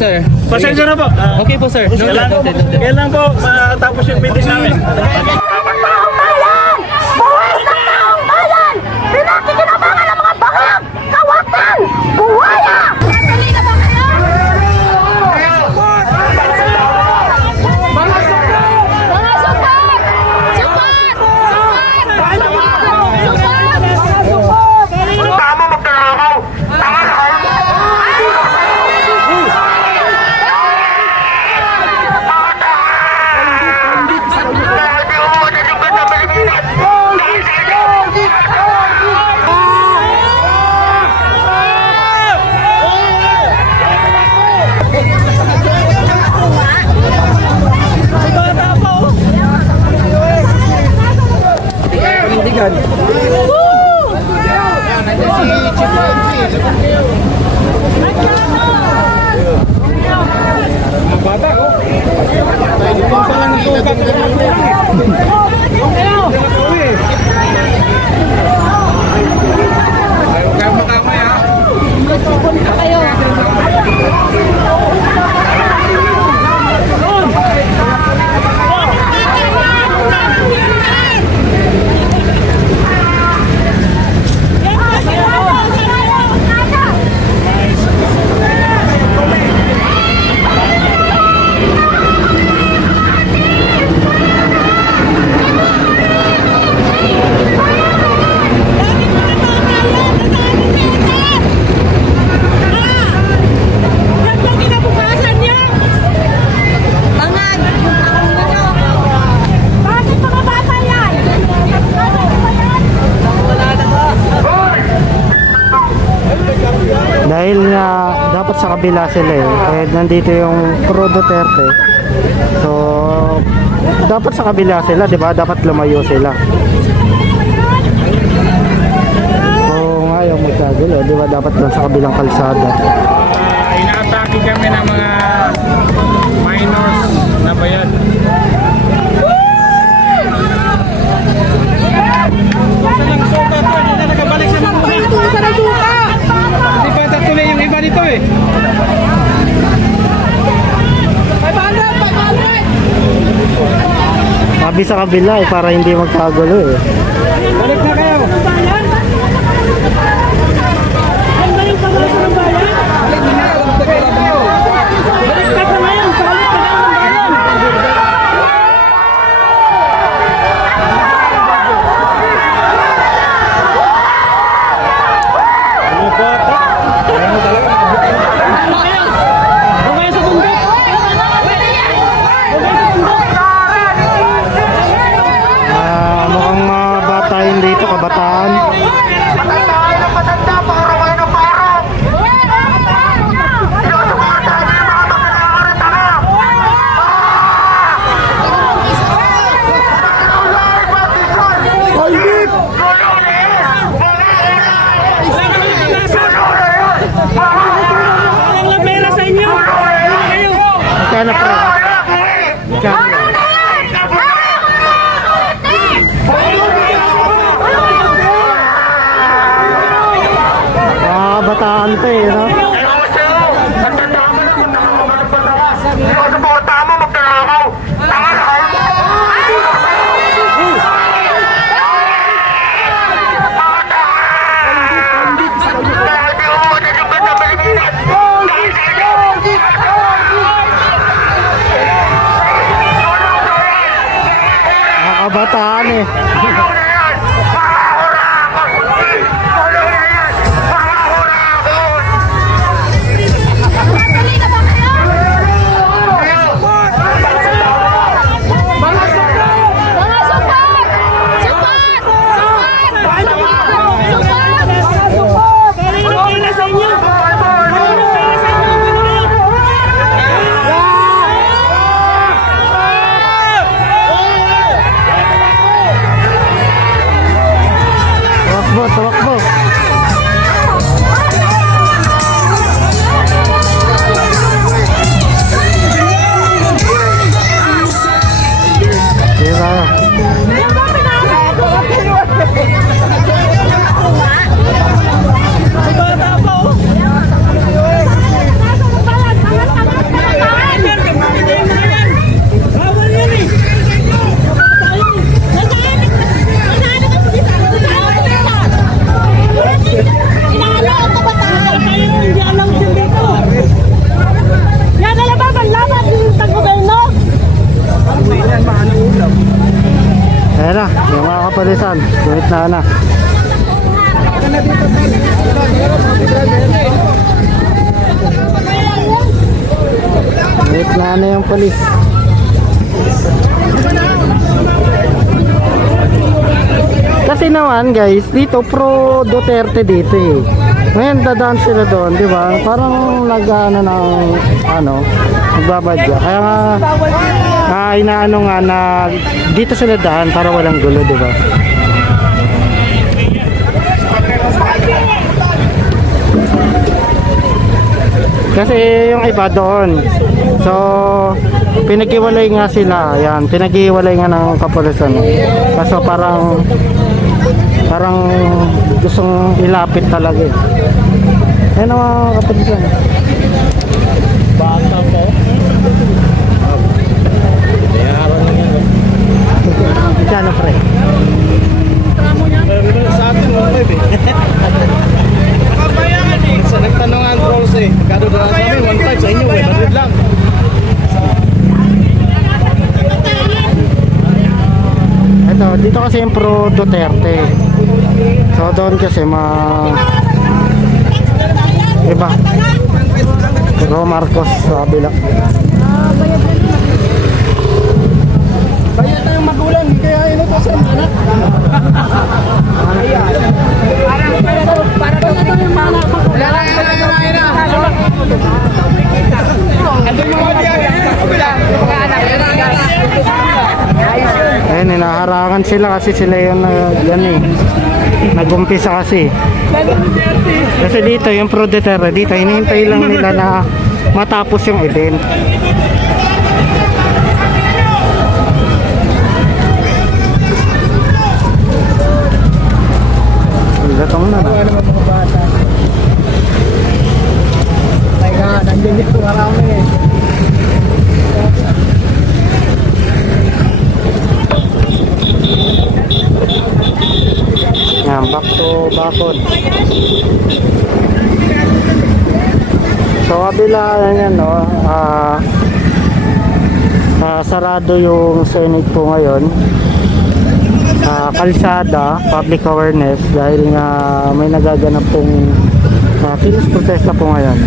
sir. Pasensya na po. Okay po, sir. Kailan po matapos yung meeting namin? Taong bayan! Buhay ng taong bayan! Pinakikinabangan ng mga bahag! Kawatan! Buhaya! Natuloy na ba kayo? Mga support! Mga support! Support! Support! Tama magtalakaw! Tama na kayo! Dahil nga dapat sa kabila sila nandito yung Pro Duterte. So dapat sa kabila sila, 'di ba? Dapat lumayo sila. So ngayon magkagulo, 'di ba? Dapat lang sa kabilang kalsada. Inaatake kami ng mga minors na bayan. Salang suka to, hindi na nakabalik sa mga muna. Hindi pa tatuloy yung iba nito eh. 500! Sabi sa kabila para hindi magkagulo eh. Balik na kayo. Mukhang mga bata yun dito, kabataan. Matandaan ng matanda, parang ng parang! Sinusuportahan niyo yung mga magkakaroon tanga! Magkano pre? Magkano? Kabataan pa no? Sinusuportahan mo magtalakaw! Tanga na kayo! Kabataan polis. Kasi naman guys, dito pro Duterte dito eh. Ngayon dadaan sila doon, di ba? Parang nag-ano ng nagbabadya. Kaya nga inaano nga na dito sila daan para walang gulo, di ba? Kasi yung iba doon. So pinag-iwalay nga sila. Yan, pinag-iwalay nga ng kapulisan. Kaso parang gustong ilapit talaga eh. Ayun ang mga kapulisan. Bata po. Bayaran lang yan. Kano pre? Sa atin, 1.5 eh. Kabayaran eh. Sa nagtanong ang trolls eh. Kado na sa amin, 1.5 sa inyo eh. 100 lang. Ito, dito kasi yung pro Duterte. So doon kasi iba. Pro Marcos sa kabila. Kaya tayong magulang, kaya ino to sa anak. Para ito yung mga Ayun, hinaharangan sila kasi sila yung nag-umpisa kasi. Kasi dito yung pro Duterte, dito hinihintay lang nila na matapos yung event. Gatong na na. My God, nandiyan dito marami eh. Yan, back to bakod. So kabila yan no, sarado yung Senate po ngayon. Kalsada, public awareness dahil nga may nagaganap pong kilos protesta po ngayon.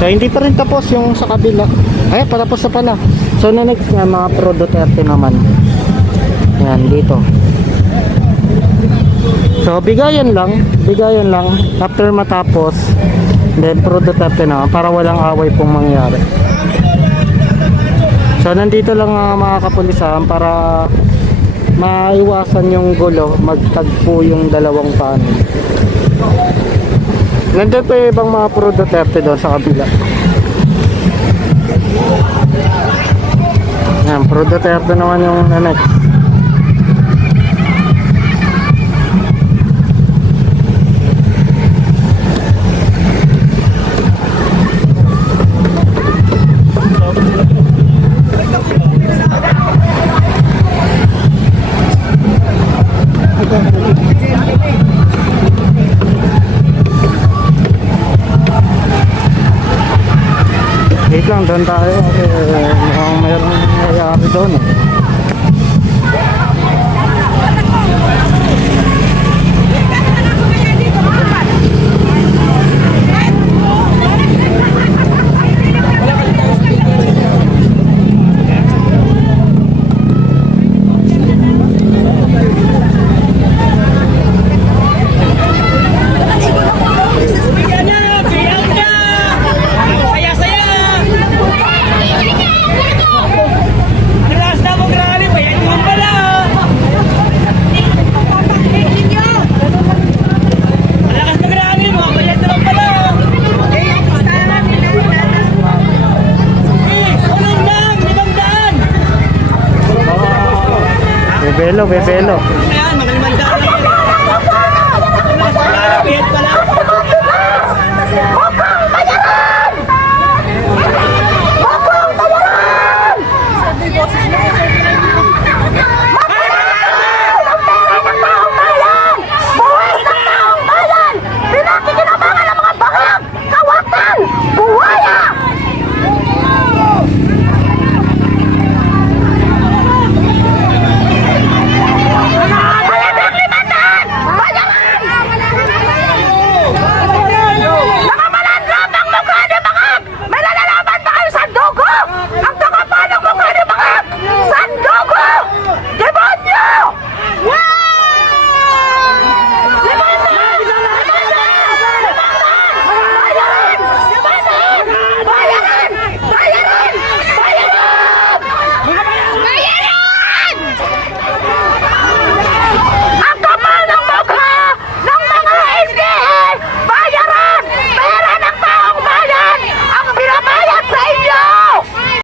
So hindi pa rin tapos yung sa kabila. Ay, patapos na pala. So na next nga mga pro Duterte naman. Yan, dito. So bigayan lang after matapos, then pro Duterte naman para walang away pong mangyari. So nandito lang mga kapulisan para maiwasan yung gulo, magtagpo yung dalawang panig. Nandun pa ibang mga pro Duterte doon sa kabila. Yan, pro Duterte naman yung next. Wait lang, doon tayo kasi mukhang mayroong nangyayari doon eh. Bebelo. Ayan, magalimandaan lang yan. Pihit pala.